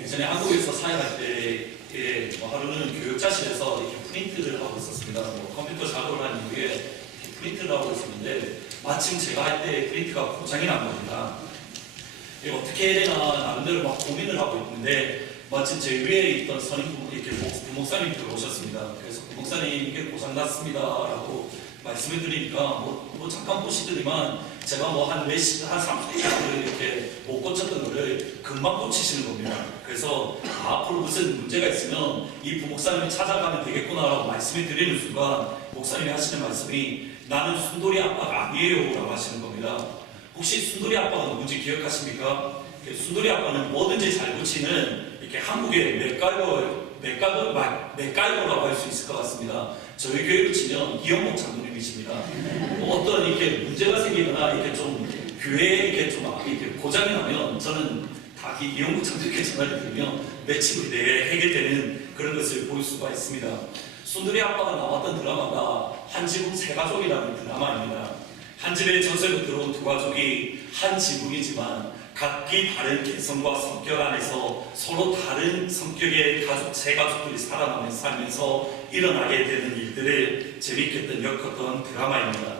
예전에 한국에서 사역할 때에 하루는 교육자실에서 이렇게 프린트를 하고 있었습니다. 컴퓨터 작업을 한 이후에 이렇게 프린트를 하고 있었는데 마침 제가 할 때 프린트가 고장이 난 겁니다. 어떻게 해야 되나 나름대로 막 고민을 하고 있는데 마침 제 위에 있던 선임 이렇게 부목사님 들어오셨습니다. 그래서 부목사님 이게 고장 났습니다라고 말씀을 드리니까 뭐 잠깐 보시더니만 제가 한 30분 이렇게 못 고쳤던 거를 금방 고치시는 겁니다. 그래서 앞으로 무슨 문제가 있으면 이 부목사님을 찾아가면 되겠구나라고 말씀을 드리는 순간 목사님이 하시는 말씀이 나는 순돌이 아빠가 아니에요 라고 하시는 겁니다. 혹시 순돌이 아빠가 누군지 기억하십니까? 순돌이 아빠는 뭐든지 잘 고치는 이렇게 한국의 맥가이버라고 할 수 있을 것 같습니다. 저희 교회로 치면 이영복 장로님이십니다. 어떤 이렇게 문제가 생기거나 이렇게 좀 교회에 이렇게 좀 이렇게 고장이 나면 저는 다 이영복 장로님께 전화를 드리면 며칠 내에 해결되는 그런 것을 볼 수가 있습니다. 순돌이 아빠가 나왔던 드라마가 한지붕 세 가족이라는 드라마입니다. 한 집에 전세로 들어온 두 가족이 한 지붕이지만 각기 다른 개성과 성격 안에서 서로 다른 성격의 세 가족들이 살면서 일어나게 되는 일들을 재밌게 했던 엮었던 드라마입니다.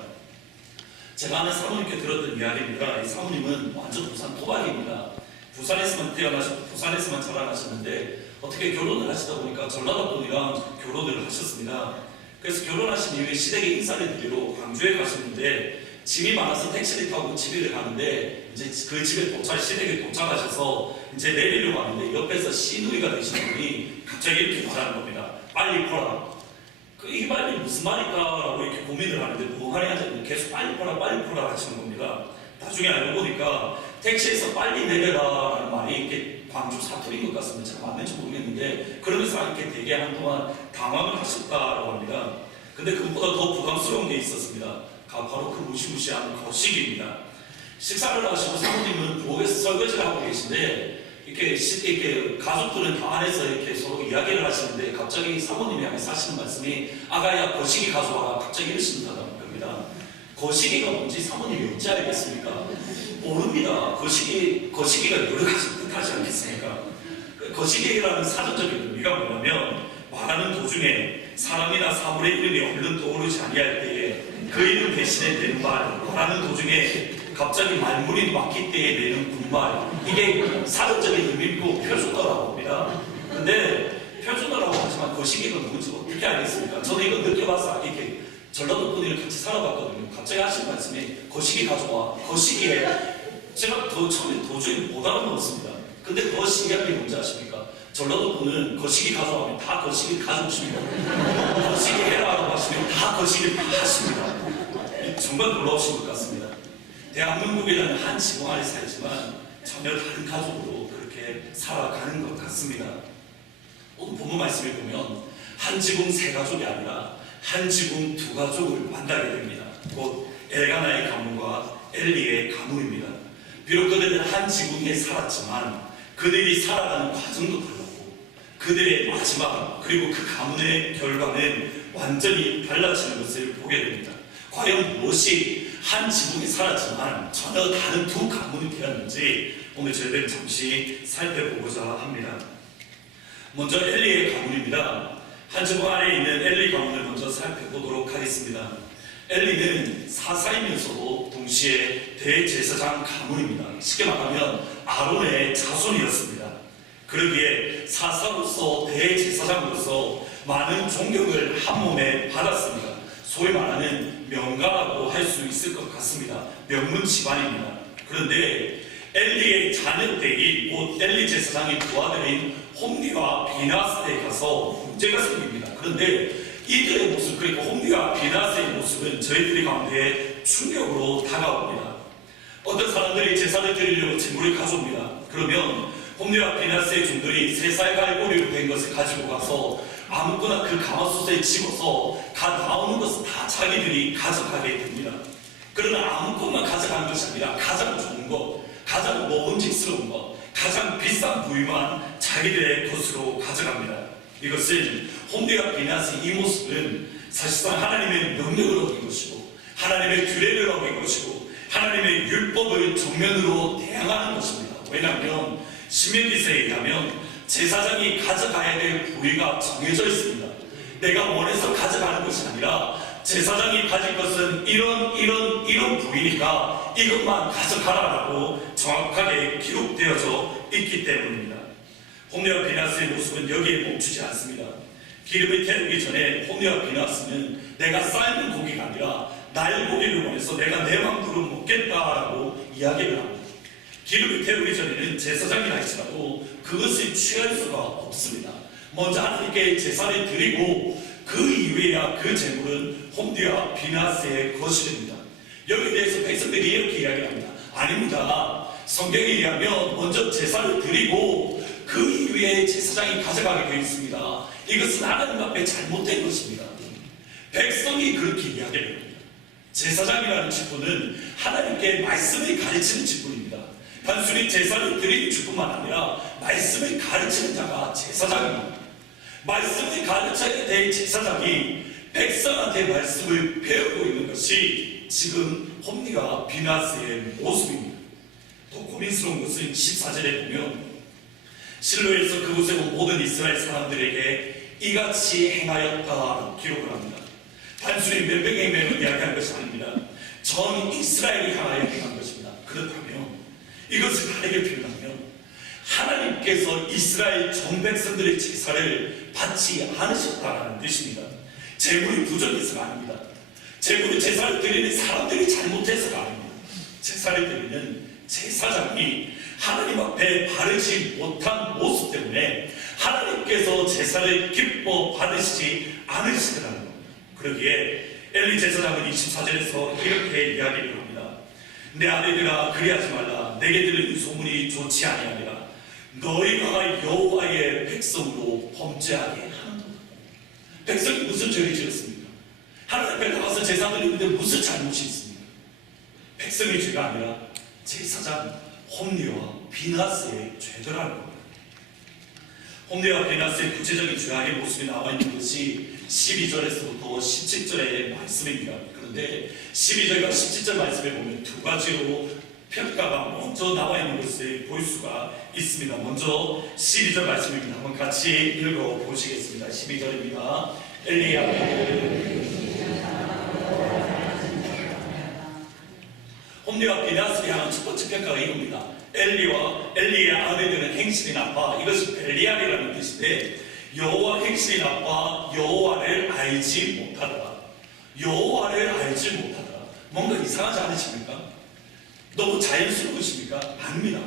제가 아는 사모님께 들었던 이야기입니다. 이 사모님은 완전 부산 토박입니다. 부산에서만 태어나셨고 부산에서만 자라나셨는데 어떻게 결혼을 하시다 보니까 전라도 분이랑 결혼을 하셨습니다. 그래서 결혼하신 이후에 시댁에 인사를 드리러 광주에 가셨는데 짐이 많아서 택시를 타고 집에 가는데 이제 그 집에 시댁에 도착하셔서 이제 내리려고 하는데 옆에서 시누이가 되시는 분이 갑자기 이렇게 말하는 겁니다. 빨리 퍼라. 이 말이 무슨 말일까라고 이렇게 고민을 하는데 무한히 하자면 계속 빨리 퍼라 하시는 겁니다. 나중에 알고 보니까 택시에서 빨리 내려라라는 말이 이렇게 광주 사투리인 것 같습니다. 잘 맞는지 모르겠는데 그러면서 이렇게 되게 한동안 당황을 하셨다고 합니다. 근데 그것보다 더 부담스러운 게 있었습니다. 바로 그 무시무시한 거식입니다. 식사를 하시고 사모님은 부엌에서 설거지를 하고 계신데 이렇게 가족들은 다 안에서 이렇게 서로 이야기를 하시는데 갑자기 사모님이 하시는 말씀이 아가야 거식이 가져와라 갑자기 이러신다는 겁니다. 거식이가 뭔지 사모님이 어찌 알겠습니까? 모릅니다. 거식이가 여러 가지 뜻하지 않겠습니까? 거식이라는 사전적인 의미가 뭐냐면 말하는 도중에 사람이나 사물의 이름이 얼른 떠오르지 아니할 때에 그 이름 대신에 되는 말하는 도중에 갑자기 말문이 막힐 때에 내는 군말 이게 사전적인 의미고 표준어라고 합니다. 근데 표준어라고 하지만 거시기가 누군지 어떻게 알겠습니까? 저는 이거 느껴봐서 이렇게 전라도 분이랑 같이 살아봤거든요. 갑자기 하신 말씀이 거시기 가져와 거시기에 제가 처음에 도저히 못 알아먹었습니다. 근데 더 신기한 게 뭔지 아십니까? 전라도 분은 거시기 가져가면 다 거시기 가져오십니다. 거시기 해라라고 하시면 다 거시기를 하십니다. 정말 놀라우신 것 같습니다. 대한민국이라는 한 지붕 안에 살지만 전혀 다른 가족으로 그렇게 살아가는 것 같습니다. 오늘 본문 말씀을 보면 한 지붕 세 가족이 아니라 한 지붕 두 가족을 만나게 됩니다. 곧 엘가나의 가문과 엘리의 가문입니다. 비록 그들은 한 지붕에 살았지만 그들이 살아가는 과정도 달랐고 그들의 마지막 그리고 그 가문의 결과는 완전히 달라지는 것을 보게 됩니다. 과연 무엇이 한 지붕에 살았지만 전혀 다른 두 가문이 되었는지 오늘 저희들은 잠시 살펴보고자 합니다. 먼저 엘리의 가문입니다. 한 지붕 안에 있는 엘리 가문을 먼저 살펴보도록 하겠습니다. 엘리는 사사이면서도 동시에 대제사장 가문입니다. 쉽게 말하면 아론의 자손이었습니다. 그러기에 사사로서 대제사장으로서 많은 존경을 한 몸에 받았습니다. 소위 말하는 명가라고 할 수 있을 것 같습니다. 명문 집안입니다. 그런데 엘리의 자녀들이 곧 엘리 제사장의 부하들인 홈리와 비나스에 가서 문제가 생깁니다. 그런데 이들의 모습 그리고 홈리와 비나스의 모습은 저희들의 가운데 충격으로 다가옵니다. 어떤 사람들이 제사를 드리려고 재물을 가져옵니다. 그러면 홈리와 비나스의 종들이 세 살 갈고리로 된 것을 가지고 가서 아무거나 그 가마솥에 집어서 가 나오는 것은 다 자기들이 가져가게 됩니다. 그러나 아무 것만 가져가는 것이 아니라 가장 좋은 것, 가장 먹음직스러운 것, 가장 비싼 부위만 자기들의 것으로 가져갑니다. 이것은 홈리와 비나스의 이 모습은 사실상 하나님의 명령을 어긴 것이고 하나님의 규례를 어긴 것이고 하나님의 율법을 정면으로 대항하는 것입니다. 왜냐하면 신명기서에 의하면 제사장이 가져가야 될 부위가 정해져 있습니다. 내가 원해서 가져가는 것이 아니라 제사장이 가질 것은 이런 부위니까 이것만 가져가라라고 정확하게 기록되어져 있기 때문입니다. 홈리와 비나스의 모습은 여기에 멈추지 않습니다. 기름을 태우기 전에 홈리와 비나스는 내가 삶은 고기가 아니라 날고기를 원해서 내가 내 맘대로 먹겠다라고 이야기를 합니다. 기름을 태우기 전에는 제사장이라 할지라도 그것을 취할 수가 없습니다. 먼저 하나님께 제사를 드리고 그 이후에야 그 제물은 홈리와 비나스의 것이 됩니다. 여기에 대해서 백성들이 이렇게 이야기합니다. 아닙니다. 성경에 의하면 먼저 제사를 드리고 그 이후에 제사장이 가져가게 되어 있습니다. 이것은 하나님 앞에 잘못된 것입니다. 백성이 그렇게 이야기를 합니다. 제사장이라는 직분은 하나님께 말씀을 가르치는 직분입니다. 단순히 제사를 드리는 직분만 아니라 말씀을 가르치는 자가 제사장입니다. 말씀을 가르쳐야 될 제사장이 백성한테 말씀을 배우고 있는 것이 지금 홈리와 비나스의 모습입니다. 더 고민스러운 것은 14절에 보면 실로에서 그곳에 온 모든 이스라엘 사람들에게 이같이 행하였다 기록을 합니다. 단순히 몇 명의 명을 이야기한 것이 아닙니다. 전 이스라엘이 향하여 행한 것입니다. 그렇다면 이것을 다르게 표현하면 하나님께서 이스라엘 전 백성들의 제사를 받지 않으셨다는 뜻입니다. 제물이 부족해서가 아닙니다. 제물이 제사를 드리는 사람들이 잘못해서가 아닙니다. 제사를 드리는 제사장이 하나님 앞에 바르지 못한 모습 때문에 하나님께서 제사를 기뻐 받으시지 않으시더라는 겁니다. 그러기에 엘리 제사장은 24절에서 이렇게 이야기를 합니다. 내 아들들아 그리하지 말라. 내게 들리는 소문이 좋지 아니하니라. 너희가 여호와의 백성으로 범죄하게 하는도다. 백성이 무슨 죄를 지었습니까? 하나님 앞에 나가서 제사 드리는데 무슨 잘못이 있습니까? 백성의 죄가 아니라 제사장 홈리와 비나스의 죄더라는 겁니다. 홈리와 비나스의 구체적인 죄악의 모습이 나와 있는 것이 12절에서부터 17절의 말씀입니다. 그런데 12절과 17절 말씀에 보면 두 가지로 평가가 먼저 나와 있는 것을 볼 수가 있습니다. 먼저 12절 말씀입니다. 한번 같이 읽어보시겠습니다. 12절입니다. 홈리와 비나스를 향한 첫 번째 평가가 이겁니다. 엘리의 아내들은 행실이 나빠. 이것이 벨리알이라는 뜻인데 여호와 행실이 나빠 여호와를 알지 못하더라. 여호와를 알지 못하더라. 뭔가 이상하지 않으십니까? 너무 자연스러운 것입니까? 아닙니다.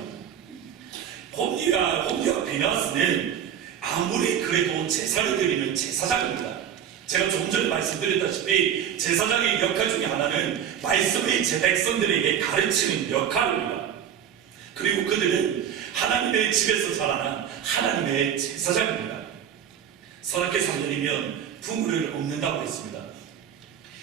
홈리와 비나스는 아무리 그래도 제사를 드리는 제사장입니다. 제가 조금 전에 말씀드렸다시피 제사장의 역할 중에 하나는 말씀을 제 백성들에게 가르치는 역할입니다. 그리고 그들은 하나님의 집에서 자라난 하나님의 제사장입니다. 선악계 3년이면 부모를 얻는다고 했습니다.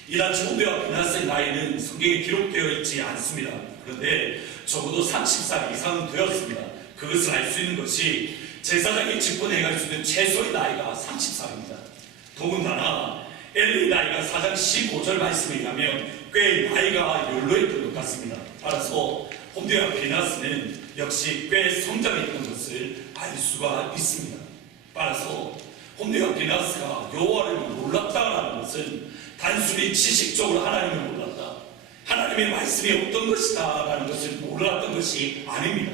이날 홈리와 비나스의 나이는 성경에 기록되어 있지 않습니다. 그런데 적어도 30살 이상은 되었습니다. 그것을 알 수 있는 것이 제사장이 직분해 갈 수 있는 최소의 나이가 30살입니다. 더군다나 엘리 나이가 4장 15절 말씀에 의하면 꽤 나이가 연로했던 것 같습니다. 따라서 홈리와 비나스는 역시 꽤 성장했던 것을 알 수가 있습니다. 따라서 홈리와 비나스가 여호와를 몰랐다라는 것은 단순히 지식적으로 하나님을 몰랐다, 하나님의 말씀이 어떤 것이다 라는 것을 몰랐던 것이 아닙니다.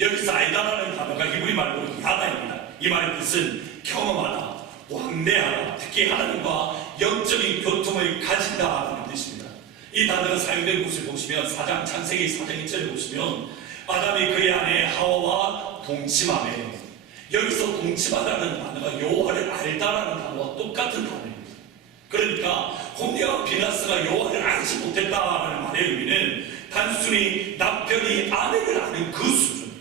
여기서 알다라는 단어가 히브리 말로 야다입니다. 이 말의 뜻은 경험하다, 왕래하다, 특히 하나님과 영적인 교통을 가진다라는 뜻입니다. 이 단어가 사용된 곳을 보시면 창세기 4장 1절에 보시면 아담이 그의 아내 하와와 동침하며, 여기서 동침하다는 단어가 여호와를 알다라는 단어와 똑같은 단어입니다. 그러니까 홈리와 비나스가 여호와를 알지 못했다라는 말의 의미는 단순히 남편이 아내를 아는 그 수준,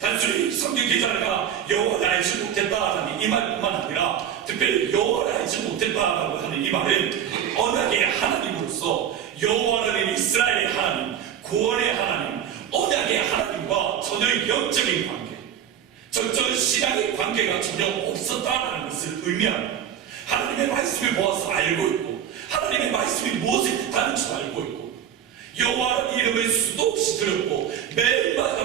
단순히 성경 기자가 여호와를 알지 못했다라는 이 말뿐만 아니라 특별히 여호와를 알지 못했다라고 하는 이 말은 언약의 하나님으로서 여호와는 이스라엘의 하나님, 구원의 하나님, 언약의 하나님과 전혀 영적인 관계, 적절한 신앙의 관계가 전혀 없었다라는 것을 의미합니다. 하나님의 말씀을 보아서 알고 있고 하나님의 말씀이 무엇을 뜻하는 줄 알고 있고 여호와라는 이름을 수도 없이 드렸고 매일마다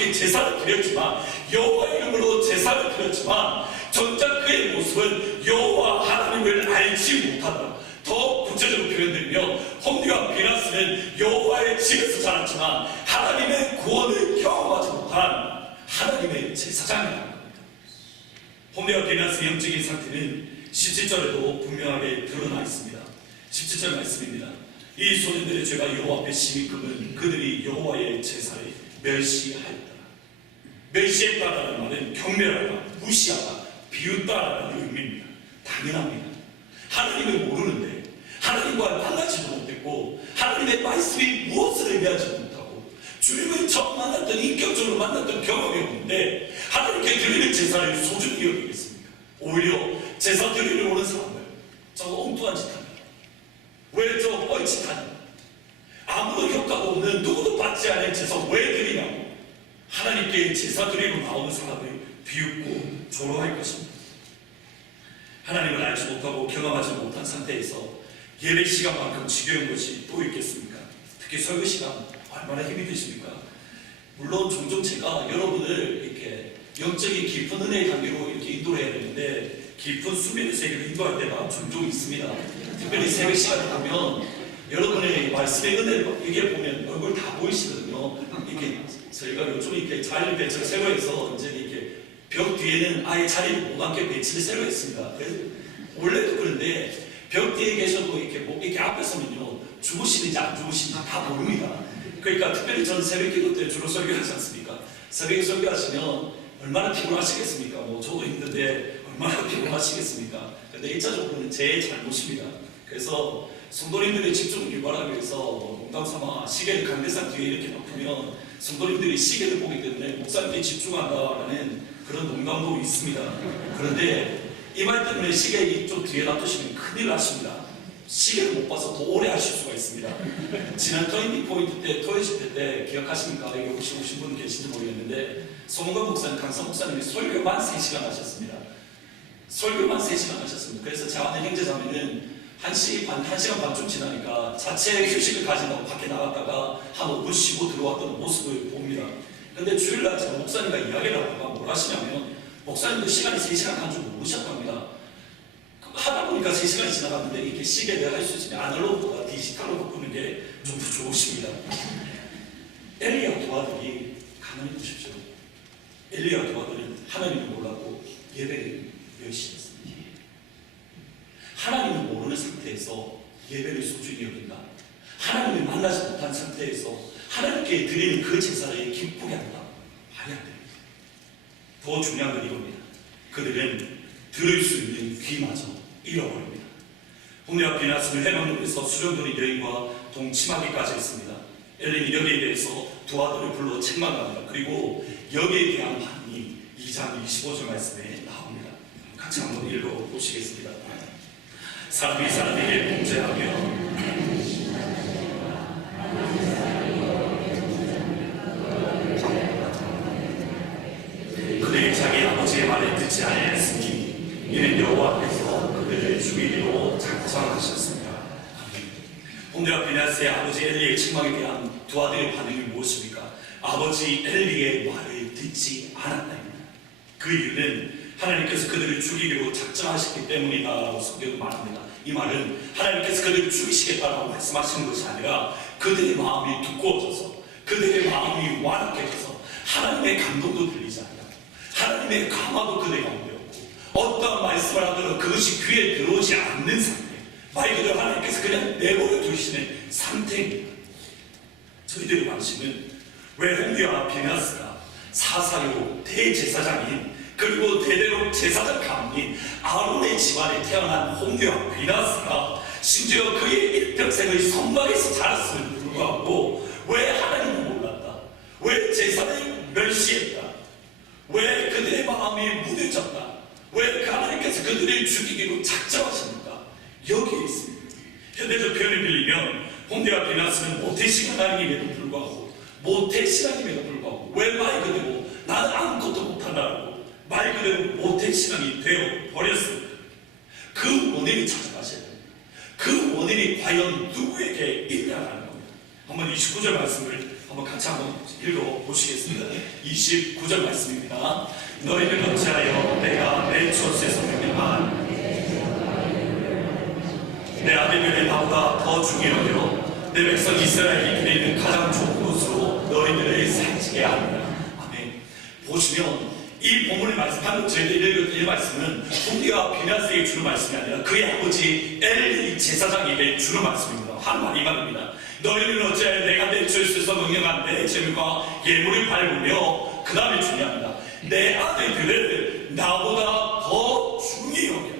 하나님께 제사를 드렸지만 여호와 이름으로 제사를 드렸지만 정작 그의 모습은 여호와 하나님을 알지 못한다. 더 구체적으로 표현드리며 홈리와 비나스는 여호와의 집에서 자랐지만 하나님의 구원을 경험하지 못한 하나님의 제사장이라는 겁니다. 홈리와 비나스의 영적인 상태는 17절에도 분명하게 드러나 있습니다. 17절 말씀입니다. 이 소년들의 죄가 여호와 앞에 심히 크면 그들이 여호와의 제사를 멸시하였다. 멸시했다라는 말은 경멸하다, 무시하다, 비웃다라는 의미입니다. 당연합니다. 하나님을 모르는데 하나님과 만나지도 못했고 하나님의 말씀이 무엇을 의미하지 못하고 주님을 처음 만났던 인격적으로 만났던 경험이 없는데 하나님께 드리는 제사를 소중히 여기겠습니까? 오히려 제사 드리러 오는 사람을 저 엉뚱한 짓 합니다. 왜 저 뻘짓하냐? 아무도 효과가 없는 누구도 받지 않은 제사 왜 드리냐고 하나님께 제사 드리러 나오는 사람을 비웃고 조롱할 것입니다. 하나님을 알지 못하고 경험하지 못한 상태에서 예배 시간만큼 지겨운 것이 또 있겠습니까? 특히 설교 시간 얼마나 힘이 드십니까? 물론 종종 제가 여러분을 이렇게 영적인 깊은 은혜의 관계로 이렇게 인도를 해야 되는데 깊은 수면의 세계로 인도할 때가 종종 있습니다. 특별히 새벽 시간에 보면 여러분의 말씀의 은혜를 이게 보면 얼굴 다 보이시거든요. 이렇게 저희가 요즘 이렇게 자리 배치를 새로 해서 이제 이렇게 벽 뒤에는 아예 자리를 못 앉게 배치를 새로 했습니다. 그래서 원래도 그런데 벽 뒤에 계셔도 이렇게 앞에 서면요 죽으시는지 안 죽으시는지 다 모릅니다. 그러니까 특별히 저는 새벽 기도 때 주로 설교하지 않습니까? 새벽에 설교하시면 얼마나 피곤하시겠습니까? 뭐 저도 힘든데 얼마나 피곤하시겠습니까? 근데 1차적으로는 제 잘못입니다. 그래서 성도님들의 집중을 유발하기 위해서 농담 삼아 시계를 강대상 뒤에 이렇게 놓으면 성도님들이 시계를 보기 때문에 목사님께 집중한다라는 그런 농담도 있습니다. 그런데 이 말 때문에 시계 이쪽 뒤에 놔두시면 큰일 나십니다. 시계를 못 봐서 더 오래 하실 수가 있습니다. 지난 터닝 포인트 때, 토요일 때 기억하십니까? 여기 혹시 오신 분 계신지 모르겠는데 송은관 목사님, 강사 목사님이 설교만 3시간 하셨습니다. 설교만 3시간 하셨습니다. 그래서 제가 아는 형제자매는 1시간 반쯤 지나니까 자체 휴식을 가진다고 밖에 나갔다가 한 5분 쉬고 들어왔던 모습을 봅니다. 근데 주일날 제가 목사님과 이야기를 하다가 뭘 하시냐면 목사님도 시간이 3시간 간 줄 모르셨답니다. 하다 보니까 3시간이 지나갔는데 이렇게 시계를 할 수 있으면 아날로그보다 디지털로 바꾸는 게 좀 더 좋으십니다. 엘리야 도화들이 가만히 보십시오. 엘리야 도화들은 하나님을 몰랐고 예배를 멸시했습니다. 하나님을 모르는 상태에서 예배를 소중히 여긴다. 하나님을 만나지 못한 상태에서 하나님께 드리는 그 제사를 기쁘게 한다. 말이 안 됩니다. 더 중요한 건 이겁니다. 그들은 들을 수 있는 귀마저 잃어버립니다. 홈리와 비나스는 해방로에서 수련들의 여인과 동침하기까지 했습니다. 엘린이 여기에 대해서 두 아들을 불러 책망합니다. 그리고 여기에 대한 반응이 2장 25절 말씀에 나옵니다. 같이 한번 읽어보시겠습니다. 사람이 사람에게 범죄하며 그들이 자기 아버지의 말을 듣지 아니하였으니 이는 여호와 앞에서 그들을 죽이기로 작정하셨습니다. 홈리와 비나스의 아버지 엘리의 책망에 대한 두 아들의 반응이 무엇입니까? 아버지 엘리의 말을 듣지 않았다입니다. 그 이유는 하나님께서 그들을 죽이기로 작정하셨기 때문이다라고 성경은 말합니다. 이 말은 하나님께서 그들을 죽이시겠다라고 말씀하시는 것이 아니라 그들의 마음이 두꺼워져서 그들의 마음이 완악해져서 하나님의 감동도 들리지 않아요. 하나님의 감화도 그들에게 안 되었고 어떠한 말씀을 하더라도 그것이 귀에 들어오지 않는 상태, 말 그대로 하나님께서 그냥 내버려 두시는 상태입니다. 저희들의 관심은 왜 홈리와 비나스가 사사요 대제사장인 그리고 대대로 제사장 가문인 아론의 집안에 태어난 홈리와 비나스가 심지어 그의 일평생을 성막에서 자랐음에도 불구하고 왜 하나님을 몰랐다? 왜 제사를 멸시했다? 왜 그들의 마음이 무뎌졌다? 왜 하나님께서 그들을 죽이기로 작정하십니까? 여기에 있습니다. 현대적 표현을 빌리면 홈리와 비나스는 모태신앙임에도 불구하고 모태신앙임에도 불구하고 왜 말 그대로 나는 아무것도 못한다고 말 그대로 모태신앙이 되어버렸습니다. 그 원인을 찾아가셔야 됩니다. 그 원인이 과연 누구에게 있냐는 읽어보시겠습니다. 29절 말씀입니다. 너희는 어찌하여 내가 내 처소에서 명령한 내 아들들이 나보다 더 중요하여 내 백성 이스라엘이 길에 있는 가장 좋은 곳으로 너희들을 살지게 하느냐. 아멘. 보시면 이 본문의 말씀, 방금 저희들이 읽었던 이 말씀은 홈리와 비나스에게 주는 말씀이 아니라 그의 아버지 엘리 제사장에게 주는 말씀입니다. 한 말이 이 말입니다. 너희는 어찌하여 내가 내 처소에서 명령한 내 재물과 예물을 밟으며, 그 다음에 중요합니다. 내 아들들을 나보다 더 중요하게,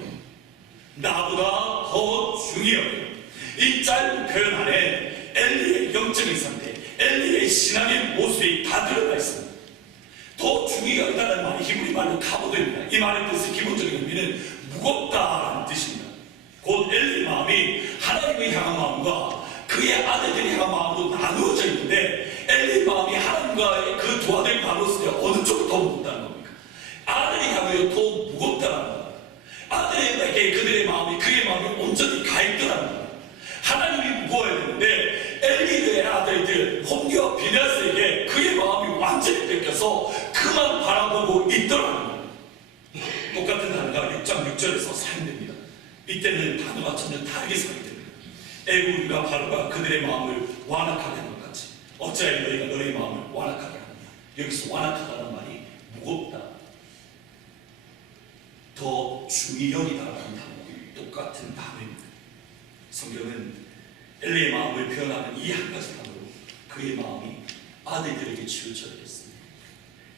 나보다 더 중요하게. 이 짧은 표현 안에 엘리의 영적인 상태, 엘리의 신앙의 모습이 다 들어가 있습니다. 더 중요하다는 말이 히브리 말로 카보드입니다. 이 말의 뜻의 기본적인 의미는 무겁다라는 뜻입니다. 곧 엘리의 마음이 하나님을 향한 마음과 그의 아들들이 향한 마음으로 나누어져 있는데, 엘리의 마음이 하나님과의 그 두 아들이 나누었을 때 어느 쪽이 더 무겁다는 겁니까? 아들이 향하여 더 무겁다는 겁니다. 아들에게 그들의 마음이, 그의 마음이 온전히 가 있더라는 겁니다. 하나님이 무거워야 되는데 엘리의 아들들 홈리와 비나스에게 그의 마음이 완전히 뺏겨서 그만 바라보고 있더라는 겁니다. 똑같은 단어가 6장 6절에서 사용됩니다. 이때는 단어가 전혀 다르게 사용됩니다. 애굽과 바로가 그들의 마음을 완악하게 하는 것 같이 어찌하여 너희가 너희의 마음을 완악하게 하느냐. 여기서 완악하다는 말이 무겁다, 더 중의연이다라는 단어, 똑같은 단어입니다. 성경은 엘리의 마음을 표현하는 이 한 가지 단어로 그의 마음이 아들들에게 치우쳐져 있습니다.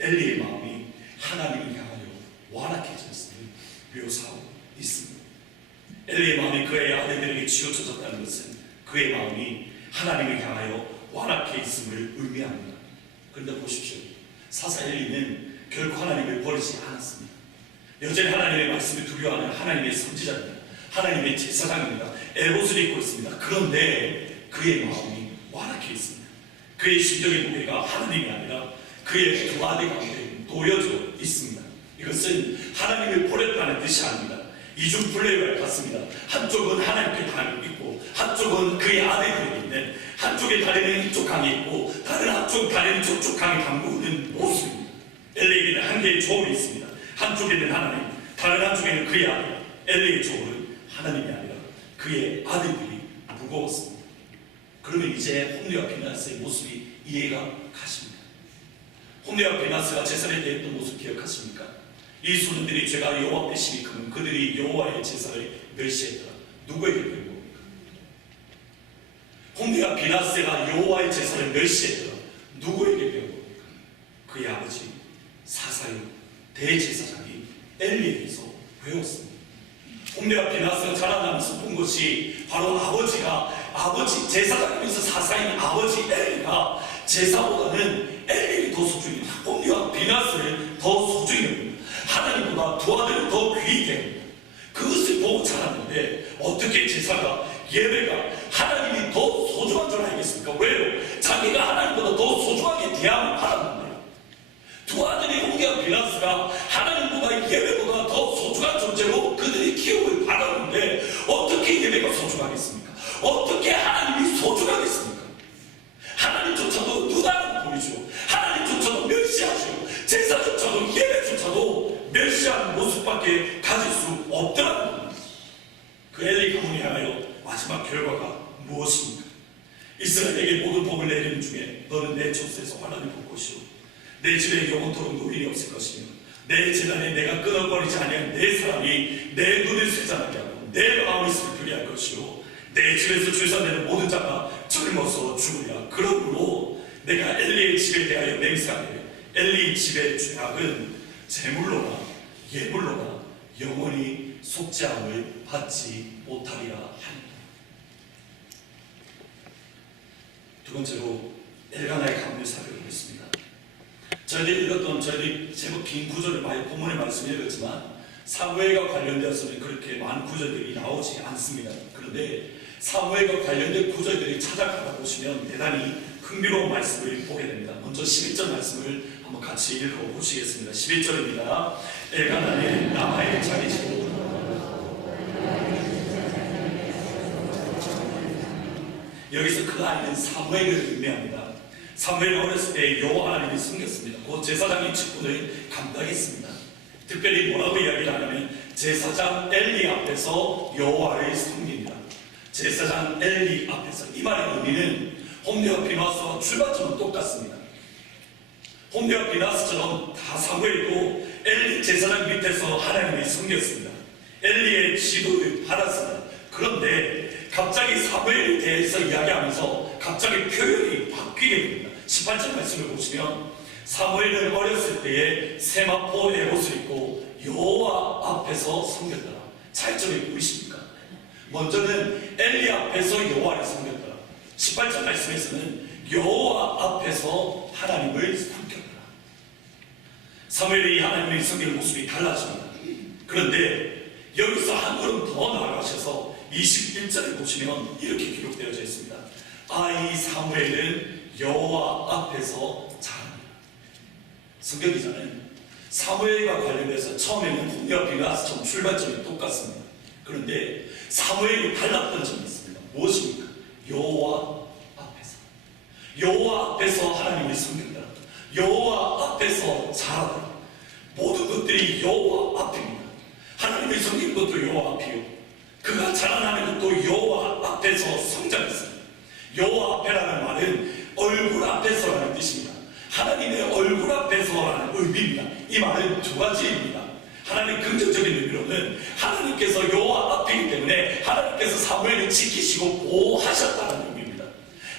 엘리의 마음이 하나님을 향하여 완악해졌음을 묘사하고 있습니다. 엘리의 마음이 그의 아들들에게 치우쳐졌다는 것은 그의 마음이 하나님을 향하여 완악해 있음을 의미합니다. 그런데 보십시오. 사사 엘리는 결코 하나님을 버리지 않았습니다. 여전히 하나님의 말씀을 두려워하는 하나님의 선지자입니다. 하나님의 제사장입니다. 에봇을 입고 있습니다. 그런데 그의 마음이 완악해 있습니다. 그의 심적인 무게가 하나님이 아니라 그의 두 아들 가운데 놓여져 있습니다. 이것은 하나님을 버렸다는 뜻이 아닙니다. 이중플레이와 같습니다. 한쪽은 하나님께 다리를 있고 한쪽은 그의 아들들이 있는, 한쪽의 다리는 이쪽 강에 있고 다른 한쪽 다리는 저쪽 강에 담그는 모습입니다. 엘리에게는 한 개의 조언이 있습니다. 한쪽에는 하나님, 다른 한쪽에는 그의 아들. 엘리의 조언은 하나님이 아니라 그의 아들들이 무거웠습니다. 그러면 이제 홈리와 비나스의 모습이 이해가 가십니다. 홈리와 비나스가 제사를 드렸던 모습 기억하십니까? 이 소년들이 죄가 여호와 앞에 심히 크면 그들이 여호와의 제사를 멸시했더라. 누구에게 배운 겁니까? 홈리와 비나스가 여호와의 제사를 멸시했더라. 누구에게 배운 겁니까? 그의 아버지 사사의 대제사장이 엘리에게서 배웠습니다. 홈리와 비나스가 자라나면서 본 것이 바로 아버지 제사장이면서 사사인 아버지 엘리가 제사보다는 엘리를 더 소중히, 홈리와 비나스를 더 소중히 여깁니다. 하나님보다 두 아들을 더 귀하게 합니다. 그것을 보고 자랐는데 어떻게 제사가, 예배가 하나님이 더 소중한 줄 알겠습니까? 왜요? 자기가 하나님보다 더 소중하게 대함을 받았는데, 두 아들이 홈리와 비나스가 하나님보다 예배보다 더 소중한 존재로 그들이 기업을 받았는데 어떻게 예배가 소중하겠습니까? 어떻게 하나님이 소중하겠습니까? 하나님조차도 누다는 보이죠. 하나님조차도 멸시하죠. 제사조차도 예배조차도 멸시하는 모습밖에 가질 수 없더라는 겁니다. 그 엘리 가문이 향하여 마지막 결과가 무엇입니까? 이스라엘에게 모든 복을 내리는 중에 너는 내 젖에서 환란을 볼 것이요 내 집에 영원토록 노인이 없을 것이며 내 재단에 내가 끊어버리지 아니한 내 사람이 내 눈을 쇠잔하게 하고 내 마음을 슬프게 할 것이요 내 집에서 출산되는 모든 자가 젊어서 죽으리라. 그러므로 내가 엘리의 집에 대하여 맹세하되 엘리 집의 죄악은 제물로나 예물로나 영원히 속죄함을 받지 못하리라 하니. 두 번째로 엘가나의 가문을 살펴보겠습니다. 저희들이 읽었던, 저희들이 제법 긴 구절을 많이 본문의 말씀을 읽었지만 사무엘과 관련되어서는 그렇게 많은 구절들이 나오지 않습니다. 그런데 사무엘과 관련된 구절들이 찾아가다 보시면 대단히 흥미로운 말씀을 보게 됩니다. 먼저 11절 말씀을 한번 같이 읽어보시겠습니다. 11절입니다. 엘가나의 라마의 자기 집으로 여기서 그 아이는 사무엘을 의미합니다. 사무엘이 어렸을 때 여호와 하나님이 섬겼습니다. 그 제사장의 직분을 감당했습니다. 특별히 뭐라고 이야기를 하냐면 제사장 엘리 앞에서 여호와를 섬깁니다. 제사장 엘리 앞에서. 이 말의 의미는 홈리와 비나스와 출발점은 똑같습니다. 홈리와 비나스처럼 다 사무엘도 엘리 제사장 밑에서 하나님을 섬겼습니다. 엘리의 지도를 받았습니다. 그런데 갑자기 사무엘에 대해서 이야기하면서 갑자기 표현이 바뀌게 됩니다. 18절 말씀을 보시면 사무엘은 어렸을 때에 세마포 에봇을 입고 여호와 앞에서 섬겼더라. 차이점이 보이십니까? 먼저는 엘리 앞에서 여호와를 섬겼더라. 18절 말씀에서는 여호와 앞에서 하나님을 섬겼더라. 사무엘이 하나님을 섬기는 모습이 달라집니다. 그런데 여기서 한 걸음 더 나아가셔서 21절을 보시면 이렇게 기록되어져 있습니다. 이 사무엘은 여호와 앞에서 자랍니다. 성경기자는 사무엘과 관련해서 처음에는 홈리와 비나스처럼 출발점이 똑같습니다. 그런데 사무엘이 달랐던 점이 있습니다. 무엇입니까? 여호와 앞에서. 여호와 앞에서 하나님을 섬긴다. 여호와 앞에서 자라다. 모든 것들이 여호와 앞입니다. 하나님을 섬기는 것도 여호와 앞이요, 그가 자라나는 것도 여호와 앞에서 성장했습니다. 여호와 앞에라는 말은 얼굴 앞에서라는 뜻입니다. 하나님의 얼굴 앞에서라는 의미입니다. 이 말은 두 가지입니다. 하나님 긍정적인 의미로는 하나님께서 여호와 앞이기 때문에 하나님께서 사무엘을 지키시고 보호하셨다는 의미입니다.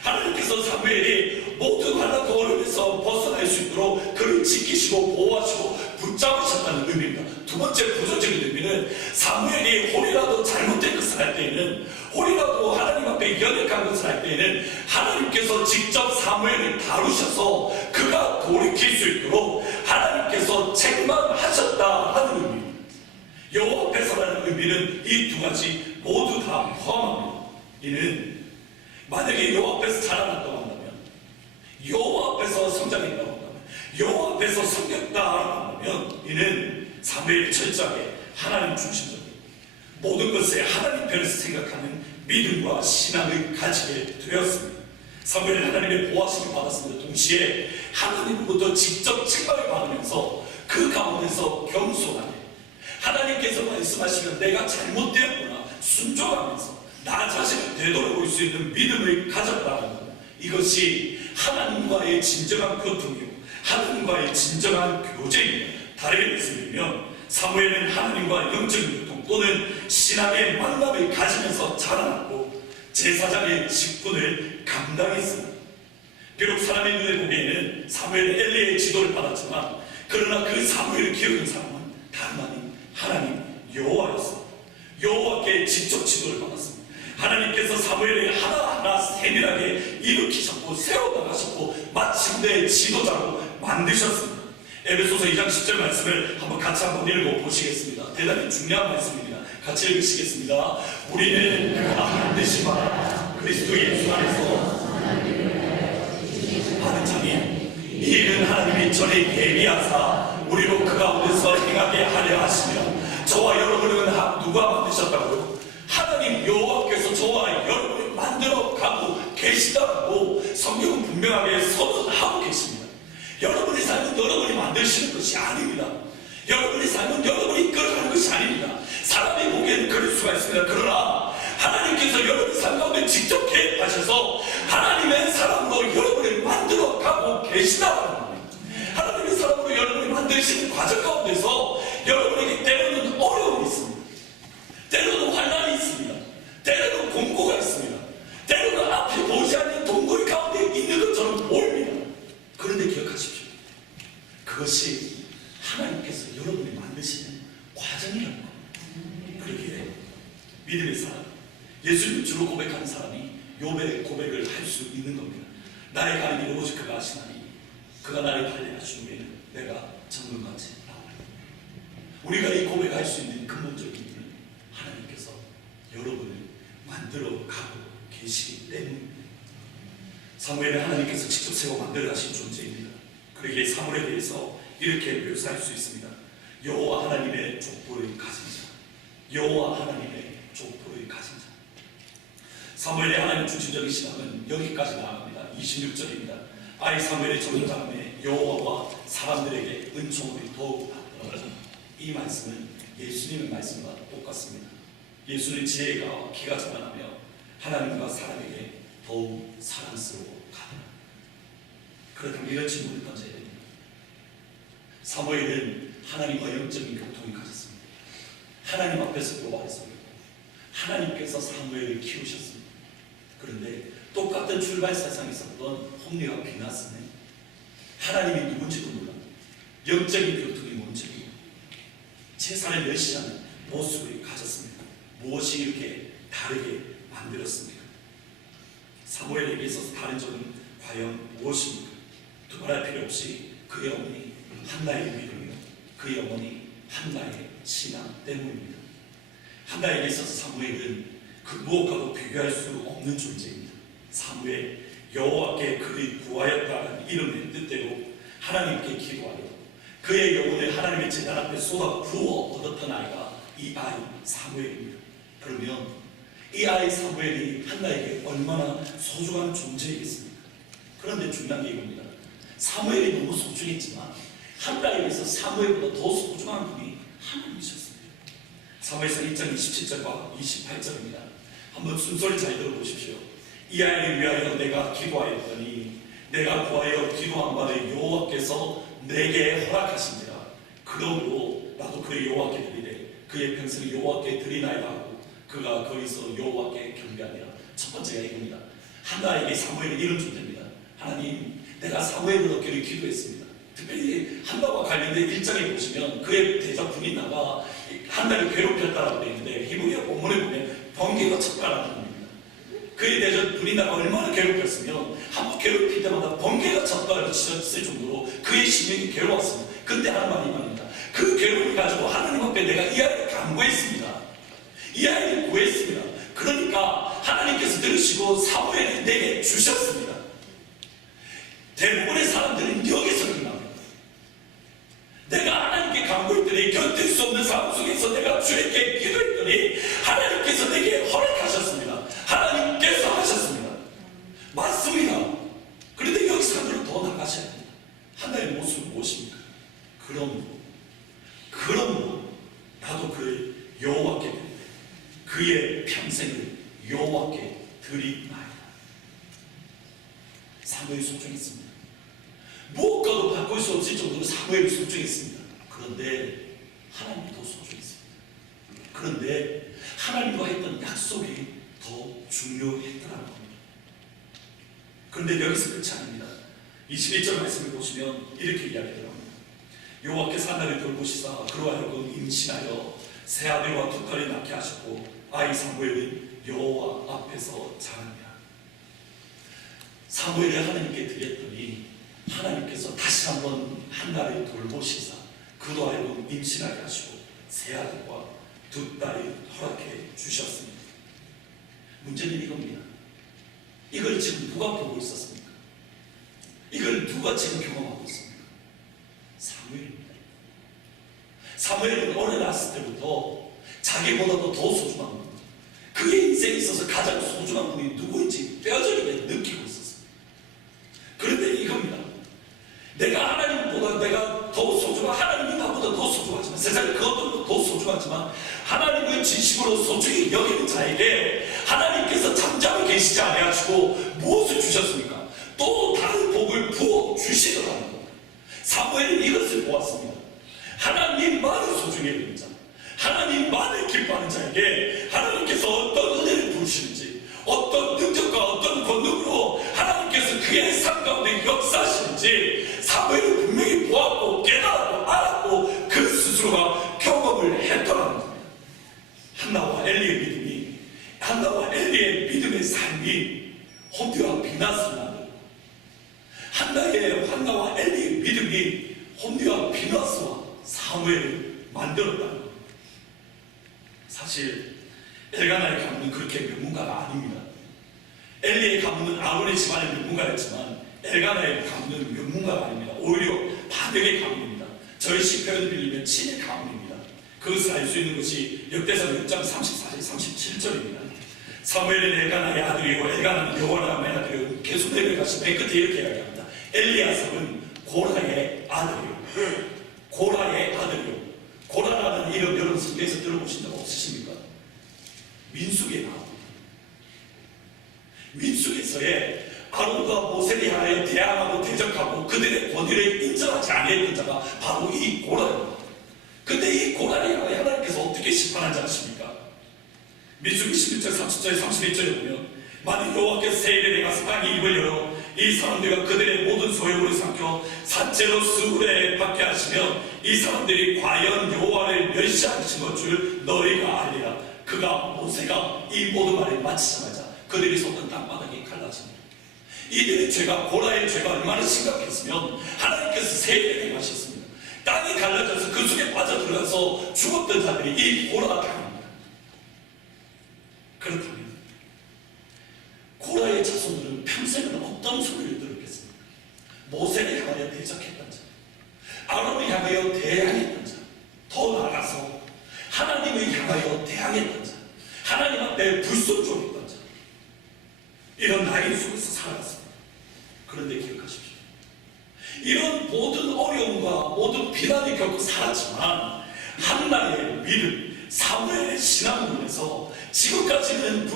하나님께서 사무엘이 모든 환난과 어려움에서 벗어날 수 있도록 그를 지키시고 보호하시고 붙잡으셨다는 의미입니다. 두 번째 부정적인 의미는 사무엘이 홀이라도 잘못된 것을 할 때에는, 홀이라도 하나님 앞에 연약한 것을 할 때에는 하나님께서 직접 사무엘을 다루셔서 그가 돌이킬 수 있도록 하나님께서 책망하셨다 하는 의미입니다. 여호와 앞에서라는 의미는 이 두 가지 모두 다 포함합니다. 이는 만약에 여호와 앞에서 자라났다고 한다면, 여호와 앞에서 성장했다고 한다면, 여호와 앞에서 섬겼다고 한다면, 이는 사무엘이 철저하게 하나님 중심적인 모든 것에 하나님 편에서 생각하는 믿음과 신앙을 가지게 되었습니다. 사무엘은 하나님의 보호하심을 받았습니다. 동시에 하나님으로부터 직접 책망을 받으면서 그 가운데서 겸손하게 하나님께서 말씀하시면 내가 잘못되었구나 순종하면서 나 자신을 되돌아볼 수 있는 믿음을 가졌다는 것, 이것이 하나님과의 진정한 교통이요, 하나님과의 진정한 교제입니다. 다르게 말씀드리면 사무엘은 하나님과 영적인 교통 또는 신앙의 만남을 가지면서 자라났고 제사장의 직분을 감당했습니다. 비록 사람의 눈에 보기에는 사무엘은 엘리의 지도를 받았지만, 그러나 그 사무엘을 키우는 사람은 다름 아닌 하나님 여호와였습니다. 여호와께 직접 지도를 받았습니다. 하나님께서 사무엘을 하나하나 세밀하게 일으키셨고 세워나가셨고 마침내 지도자로 만드셨습니다. 에베소서 2장 10절 말씀을 같이 한번 읽어보시겠습니다. 대단히 중요한 말씀입니다. 같이 읽으시겠습니다. 우리는 그가 만드신 바 그리스도 예수 안에서 하는 자니 이 일은 하나님이 전에 예비하사 우리로 그 가운데서 행하게 하려 하시며, 저와 여러분은 누가 만드셨다고요? 하나님 여호와께서 저와 여러분을 만들어 가고 계시다고 성경은 분명하게 선언하고 계십니다. 여러분의 삶은 여러분이 만드시는 것이 아닙니다. 여러분의 삶은 여러분이 이끌어가는 것이 아닙니다. 사람이 보기에는 그럴 수가 있습니다. 그러나 하나님께서 여러분의 삶 가운데 직접 개입하셔서 하나님의 사람으로 여러분을 만들어 가고 계시다는 겁니다. 하나님의 사람으로 여러분을 만드시는 과정 가운데서 여러분에게 때로는 어려움이 있습니다. 때로는 환난이 있습니다. 때로는 공고가 있습니다. 때로는 앞에 보지 않는 동굴 가운데 있는 것처럼 보입니다. 그런데 기억하십시오. 그것이 하나님께서 여러분을 만드시는 과정이라는 겁니다. 그러기에 믿음의 사람, 예수님 주로 고백하는 사람이 욥의 고백을 할 수 있는 겁니다. 나의 가는 길 오직 그가 아시나니 그가 나를 달리하신 후에는 내가 정금같이 나오리라. 우리가 이 고백할 수 있는 근본적인 이유는 하나님께서 여러분을 만들어 가고 계시기 때문입니다. 사무엘은 하나님께서 직접 세워 만들어 가신 존재입니다. 그러기에 사무엘에 대해서 이렇게 묘사할 수 있습니다. 여호와 하나님의 족보를 가진 자, 여호와 하나님의 족보를 가진 자. 사무엘의 하나님 중심적인 신앙은 여기까지 나아갑니다. 26절입니다. 아이 사무엘의 정탐에 여호와와 사람들에게 은총을 더욱 받더라. 이 말씀은 예수님의 말씀과 똑같습니다. 예수는 지혜가 기가 자라나며 하나님과 사람에게 더욱 사랑스러워 가더라. 그렇다면 이런 질문을 던져야 됩니다. 사무엘은 하나님과 영적인 교통을 가졌습니다. 하나님 앞에서 여호와를 섬겼고 하나님께서 사무엘을 키우셨습니다. 그런데 똑같은 출발사상에 있었던 홈리와 비나스는 하나님이 누군지도 몰라 영적인 교통이 뭔지도 제사를 멸시하는 모습을 가졌습니다. 무엇이 이렇게 다르게 만들었습니까? 사무엘에게 있어서 다른 점은 과연 무엇입니까? 두말할 필요 없이 그의 어머니 한나의 믿음이요 그의 어머니 한나의 신앙 때문입니다. 한나에게 있어서 사무엘은 그 무엇과도 비교할 수 없는 존재입니다. 사무엘 여호와께 그를 구하였다는 이름의 뜻대로 하나님께 기도하여 그의 영혼을 하나님의 제단 앞에 쏟아 부어 얻었던 아이가 이 아이 사무엘입니다. 그러면 이 아이 사무엘이 한나에게 얼마나 소중한 존재이겠습니까? 그런데 중요한 게 이겁니다. 사무엘이 너무 소중했지만 한나에게서 사무엘보다 더 소중한 분이 하나님이셨습니다. 사무엘상 1장 27절과 28절입니다. 한번 순서를 잘 들어보십시오. 이 아이를 위하여 내가 기도하였더니 내가 구하여 기도한 바를 여호와께서 내게 허락하신지라. 그러므로 나도 그의 여호와께 드리되 그의 평생을 여호와께 드리나이다 하고 그가 거기서 여호와께 경배하니라. 첫 번째가 이겁니다. 한나에게 사무엘은 이런 존재입니다. 하나님, 내가 사무엘을 얻기를 기도했습니다. 특별히 한나와 관련된 1장에 보시면 그의 대적 분이나가 한나를 괴롭혔다라고 되어 있는데 히브리어 본문에 보면 번개가 쳤다라는 겁니다. 그의 대적 분이나가 얼마나 괴롭혔으면 한번 괴롭힐 때마다 번개가 쳤다라고 쳤을 정도로 그의 심령이 괴로웠습니다. 근데 하는 말이 이 말입니다. 그 괴로움을 가지고 하나님 앞에 내가 이 아이를 간구했습니다. 이 아이를 구했습니다. 그러니까 하나님께서 들으시고 사무엘을 내게 주셨습니다. 대부분의 사람들은 여기서 끝납니다. 내가 하나님께 간구했더니 견딜 수 없는 상황 속에서 내가 주님께 기도했더니 하나님께서 내게 허락하셨습니다. 하나님께서 하셨습니다. 맞습니다. 그런데 여기 사람들은 더 나가셔야 됩니다. 하나님의 모습은 무엇입니까? 그러므로 나도 그를 여호와께 드리되 그의 평생을 여호와께 드리나이다. 사무엘이 소중했습니다. 무엇과도 바꿀 수 없을 정도로 사무엘이 소중했습니다. 그런데 하나님이 더 소중했습니다. 그런데 하나님과 했던 약속이 더 중요했더라는 겁니다. 그런데 여기서 끝이 아닙니다. 21절 말씀을 보시면 이렇게 이야기합니다. 여호와께서 한나를 돌보시사 그로 하여금 임신하여 세 아들과 두 딸을 낳게 하셨고 아이 사무엘은 여호와 앞에서 자랍니다. 사무엘을 하나님께 드렸더니 하나님께서 다시 한번 한나를 돌보시사 그로 하여금 임신하게 하시고 세 아들과 두 딸을 허락해 주셨습니다. 문제는 이겁니다. 이걸 지금 누가 보고 있었습니까? 이걸 누가 지금 경험하고 있습니까? 사무엘입니다. 사무엘은 어려 낳았을 때부터 자기보다도 더 소중한 분, 그의 인생에 있어서 가장 소중한 분이 누구인지 뼈저리게 느끼고 있었습니다. 그런데 이겁니다. 내가 하나님보다 내가 더 소중한, 하나님이 나보다 더 소중하지만, 세상에 그 어떤 더 소중하지만 하나님을 진심으로 소중히 여기는 자에게 하나님께서 잠잠히 계시지 아니하시고 무엇을 주셨습니까? 또 다른 복을 부어 주시더라는 겁니다. 사무엘은 이것을 보았습니다. 하나님만을 소중히 여기는 자, 하나님만을 기뻐하는 자에게 하나님께서 어떤 은혜를 부으시는지, 어떤 능력과 어떤 권능으로 하나님께서 그의 삶 가운데 역사하시는지 사무엘은 분명히 보았고 깨달았고 알았고 그 스스로가 경험을 했더라는 겁니다. 한나와 엘리의 믿음의 삶이 홈리와 비나스를 만들고, 한나와 엘리의 믿음이 홈리와 비나스와 사무엘을 만들었다는 겁니다. 사실 엘가나의 가문은 그렇게 명문가가 아닙니다. 엘리의 가문은 아론의 집안의 명문가였지만 엘가나의 가문은 명문가가 아닙니다. 오히려 반역의 가문입니다. 저희 시편을 빌리면 친의 가문입니다. 그것을 알 수 있는 것이 역대상 6장 34절 37절입니다. 사무엘은 엘가나의 아들이고 엘가나는 여호람의 아들이고 계속 내려가시 맨 끝에 이렇게 이야기합니다. 엘리야삽은 고라의 아들이요. 고라의 아들이요. 고라라는 이름 여러분 성경에서 들어보신 적 없으십니까? 민수기에 나옵니다. 민수기에서의 아론과 모세를 향하여 대항하고 대적하고 그들의 권위를 인정하지 않았던 자가 바로 이 고라입니다. 근데 이 고라를 향하여 하나님께서 어떻게 심판하지 않습니까? 민수기 11절 30절 31절에 보면 만일 여호와께서 세일에 내가서 땅의 입을 열어 이 사람들과 그들의 모든 소유물을 삼켜 산채로 수레에 받게 하시면 이 사람들이 과연 여호와를 멸시하신 것 줄 너희가 알리라. 그가 모세가 이 모든 말을 마치자마자 그들이 섰던 땅바닥이 갈라집니다. 이들의 죄가 고라의 죄가 얼마나 심각했으면 하나님께서 세일에 행하셨습니다. 땅이 갈라져서 그 속에 빠져들어가서 죽었던 자들이 이 고라 땅입니다. 그렇다면 고라의 자손들은 평생은 어떤 소리를 들었겠습니까? 모세를 향하여 대적했던 자, 아론을 향하여 대항했던 자, 더 나아가서 하나님을 향하여 대항했던 자, 하나님 앞에 불순종했던 자, 이런 나이 속에서 살아갔습니다. 그런데 기억하십시오. 이런 모든 어려움과 모든 비난을 겪고 살았지만 한나의 믿음, 사무엘의 신앙을 위해서 지금까지는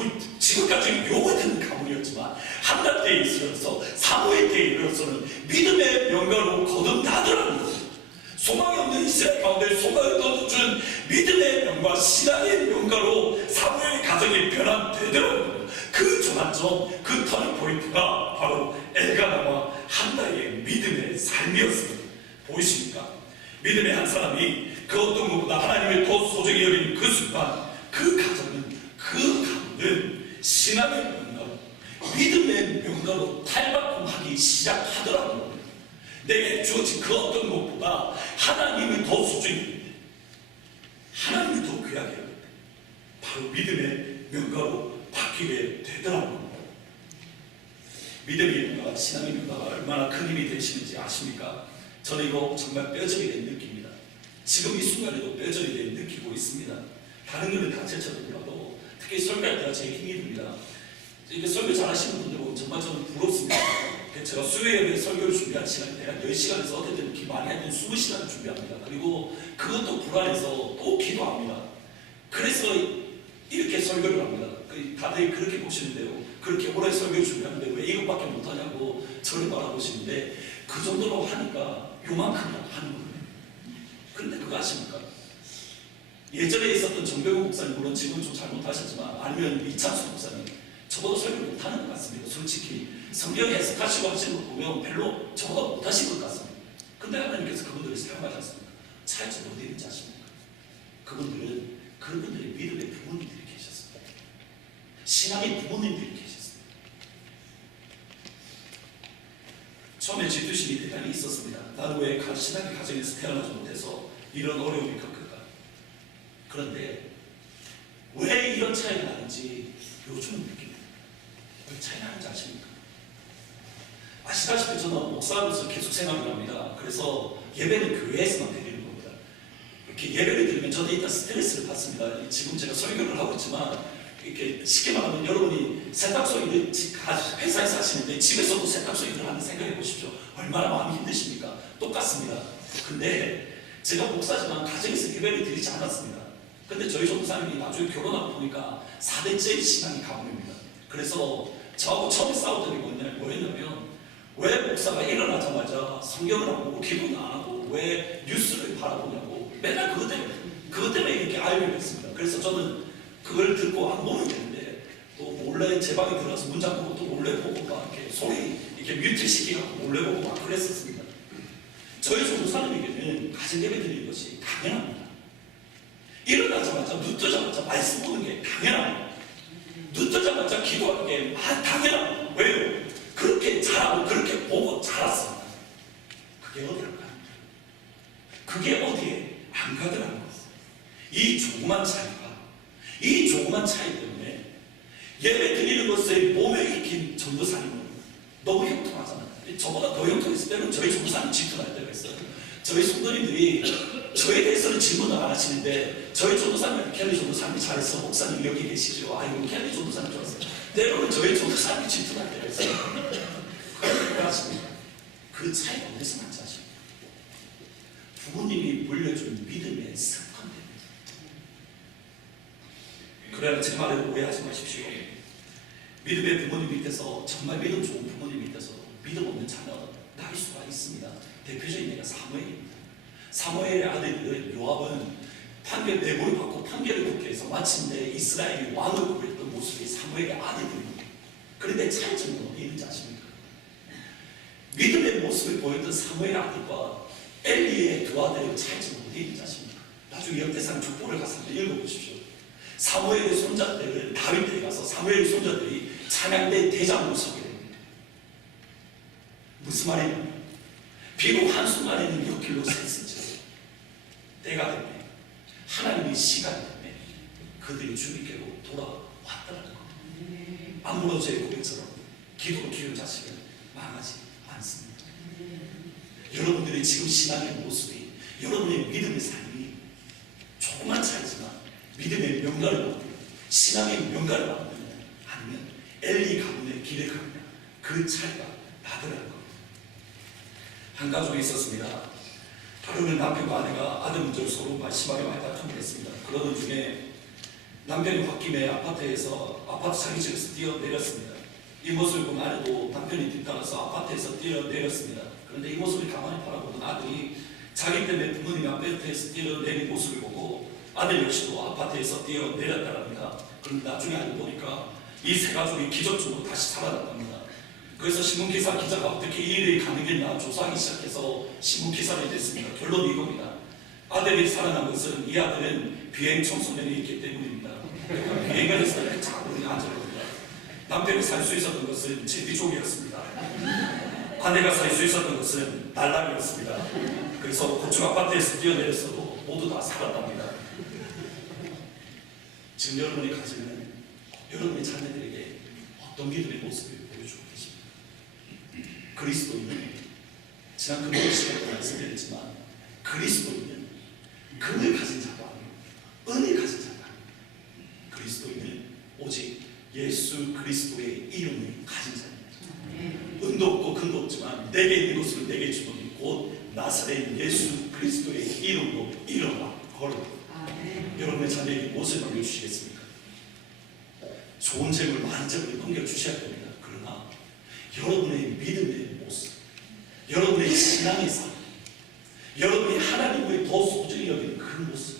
요구되는 가문이었지만 한나 때에 있어서 사무엘 때에 이르러서는 믿음의 명가로 거듭나더라는 것입니다. 소망이 없는 이스라엘 가운데 소망을 거둬준 믿음의 명과 신앙의 명가로 사무엘의 가정이 변화되더라고요. 그 전환점, 그 터닝 포인트가 바로 엘가나와 한나의 믿음의 삶이었습니다. 보이십니까? 믿음의 한 사람이 그 어떤 것보다 하나님을 더 소중히 여기는 그 순간 그 가문은 신앙의 명가로 믿음의 명가로 탈바꿈하기 시작하더라고요. 내게 주어진 그 어떤 것보다 하나님을 더 소중히, 하나님을 더 귀하게 여길 때 바로 믿음의 명가로 바뀌게 되더라고요. 믿음의 명가가, 신앙의 명가가 얼마나 큰 힘이 되시는지 아십니까? 저는 이거 정말 뼈저리게 느낍니다. 지금 이 순간에도 뼈저리게 느끼고 있습니다. 다른 거는 다 제쳐더라도 특히 설교할 때가 제일 힘이 듭니다. 이게 설교 잘하시는 분들 보면 정말 저는 부럽습니다. 제가 수요일에 설교를 준비한 시간이 대략 10시간에서 어쨌든 많이 하면 20시간을 준비합니다. 그리고 그것도 불안해서 또 기도합니다. 그래서 이렇게 설교를 합니다. 다들 그렇게 보시는데요. 그렇게 오래 설교를 준비하는데 왜 이것밖에 못하냐고 저를 바라보시는데 그 정도로 하니까 요만큼 하는 거예요. 그런데 그거 아십니까? 예전에 있었던 정배우 목사님, 물론 지금 좀 잘못하셨지만, 아니면 이창수 목사님, 저보다 설교 못하는 것 같습니다. 솔직히 성경 해석하시고 하시는 거 보면 별로 저보다 못하신 것 같습니다. 근데 하나님께서 그분들을 사용하지 않습니까? 차이점이 어디 있는지 아십니까? 그분들의 믿음의 부모님들이 계셨습니다. 신앙의 부모님들이 계셨습니다. 처음에 질투심이 대단히 있었습니다. 나는 왜 신앙의 가정에서 태어나지 못해서 이런 어려움을 겪을까? 그런데 왜 이런 차이가 나는지 요즘은 느낍니다. 왜 차이 나는지 아십니까? 아시다시피 저는 목사로서 계속 생각을 합니다. 그래서 예배는 교회에서만 드리는 겁니다. 이렇게 예배를 드리면 저는 일단 스트레스를 받습니다. 지금 제가 설교를 하고 있지만 이렇게 쉽게 말하면 여러분이 세탁소일을 회사에서 하시는데 집에서도 세탁소일을 하는 생각해 보십시오. 얼마나 마음이 힘드십니까? 똑같습니다. 근데 제가 목사지만 가정에서 예배를 드리지 않았습니다. 근데 저희 전도사님이 나중에 결혼하고 보니까 4대째 신앙이 가문입니다. 그래서 저하고 처음에 싸웠던 게 뭐였냐면 왜 목사가 일어나자마자 성경을 안 보고 기도는 안 하고 왜 뉴스를 바라보냐고 맨날 그것 때문에 이렇게 알게 됐습니다. 그래서 저는 그걸 듣고 안 보면 되는데 또 몰래 제 방에 들어가서 문 잠그고 또 몰래 보고 막 이렇게 소리 이렇게 뮤트 시키고 몰래 보고 막 그랬었습니다. 저희 전도사님에게는 가정 예배 드리는 것이 당연합니다. 일어나자마자 눈 뜨자마자 말씀 보는 게 당연합니다. 눈 뜨자마자 기도하는 게 당연합니다. 왜요? 그렇게 잘하고 그렇게 보고 자랐습니다. 그게 어디로 갑니까? 그게 어디에 안 가더라는 것입니다. 이 조그만 차이 때문에 예배 드리는 것에 몸에 익힌 전도사님은 너무 형통하잖아요. 저보다 더 형통했을 때는 저희 전도사님 질투날 때가 있어요. 저희 성도님들이 저에 대해서는 질문을 안 하시는데 저희 전도사님, 켈리 전도사님이 잘해서 목사님 여기 계시죠. 아이고 켈리 전도사님 좋았어요. 때로는 저희 전도사님이 질투날 때가 있어요. 그걸 왜 하십니까? 그 차이가 어디서 난지 아십니까? 부모님이 물려준 믿음의 습관입니다. 그러나 제 말을 오해하지 마십시오. 믿음의 부모님 밑에서, 정말 믿음 좋은 부모님 밑에서 믿음 없는 자녀 낳을 수가 있습니다. 대표적인 예가 사무엘입니다. 사무엘의 아들 요압은 판결 내고를 받고 판결을 받게 해서 마침내 이스라엘이 왕을 구했던 모습이 사무엘의 아들입니다. 그런데 차이점은 어디 있는지 아십니까? 믿음의 모습을 보였던 사무엘 아들과 엘리의 두 아들의 차이점은 어디 있는지 아십니까? 나중에 역대상 족보를 가서 한번 읽어보십시오. 사무엘의 손자들을 다윗에 가서 사무엘의 손자들이 찬양대 대장으로 서게 됩니다. 무슨 말이냐? 비록 한순간에는 옆길로 샜을지 때가 되면 하나님의 시간이 되면 그들이 주님께로 돌아왔다는 것. 아무로저의 고백처럼 기도로 키운 자식은 망하지 않습니다. 여러분들의 지금 신앙의 모습이, 여러분의 믿음의 삶이 조그만 차이지만 믿음의 명가를 받는, 신앙의 명가를 받는, 아니면 엘리 가문의 길을 가느냐, 그 차이가 나더라는 겁니다. 한 가족이 있었습니다. 하루는 남편과 아내가 아들 문제로 서로 심하게 많이 다툼을 했습니다. 그러던 중에 남편이 홧김에 아파트에서 아파트 자기 집에서 뛰어내렸습니다. 이 모습을 본 아내도 남편이 뒤따라서 아파트에서 뛰어내렸습니다. 그런데 이 모습을 가만히 바라보던 아들이 자기 때문에 부모님이 아파트에서 뛰어내린 모습을 보고 아들 역시도 아파트에서 뛰어내렸다랍니다. 그런데 나중에 알고 보니까 이 세 가족이 기적적으로 다시 살아났답니다. 그래서 신문기사 기자가 어떻게 이 일이 가능했나 조사하기 시작해서 신문기사를 냈습니다. 결론이 이겁니다. 아들이 살아난 것은 이 아들은 비행 청소년이 있기 때문입니다. 비행을 해서 이렇게 자꾸 앉아버립니다. 남편이 살 수 있었던 것은 제비족이었습니다. 아내가 살 수 있었던 것은 날락이었습니다. 그래서 고층 아파트에서 뛰어내렸어도 모두 다 살았답니다. 지금 여러분의 가정은 여러분의 자녀들에게 어떤 믿음의 모습을 보여주고 계십니까? 그리스도인은 지난 금요일 시간에 말씀드렸지만 그리스도인은 금을 가진 자가 아니고 은을 가진 자가 아니고 그리스도인은 오직 예수 그리스도의 이름을 가진 자입니다. 은도 없고 금도 없지만 내게 있는 것으로 내게 주노니 곧 나사렛 예수 그리스도의 이름으로 일어나 걸어. 여러분의 자녀에게 무엇을 넘겨주시겠습니까? 좋은 재물, 많은 재물을 넘겨주셔야 됩니다. 그러나 여러분의 믿음의 모습, 여러분의 신앙의 삶, 여러분이 하나님을 더 소중히 여기는 그 모습,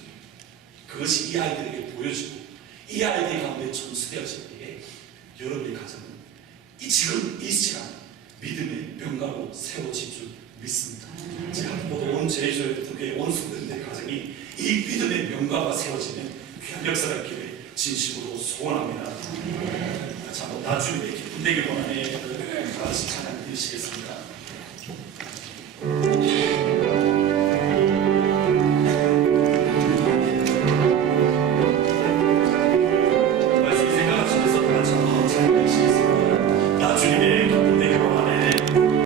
그것이 이 아이들에게 보여지고 이 아이들 가운데 전수되어질 때에 여러분의 가정은 지금 이 시간 믿음의 명가로 세워질 줄 믿습니다. 제가 모두 온 제주교회 온 성도들의 가정이 이 믿음의 명가가 세워지는 귀한 역사가 있기를 진심으로 소원합니다. 자, 나중에 기쁨 되길 원하네. 다 같이 찬양 드리시겠습니다.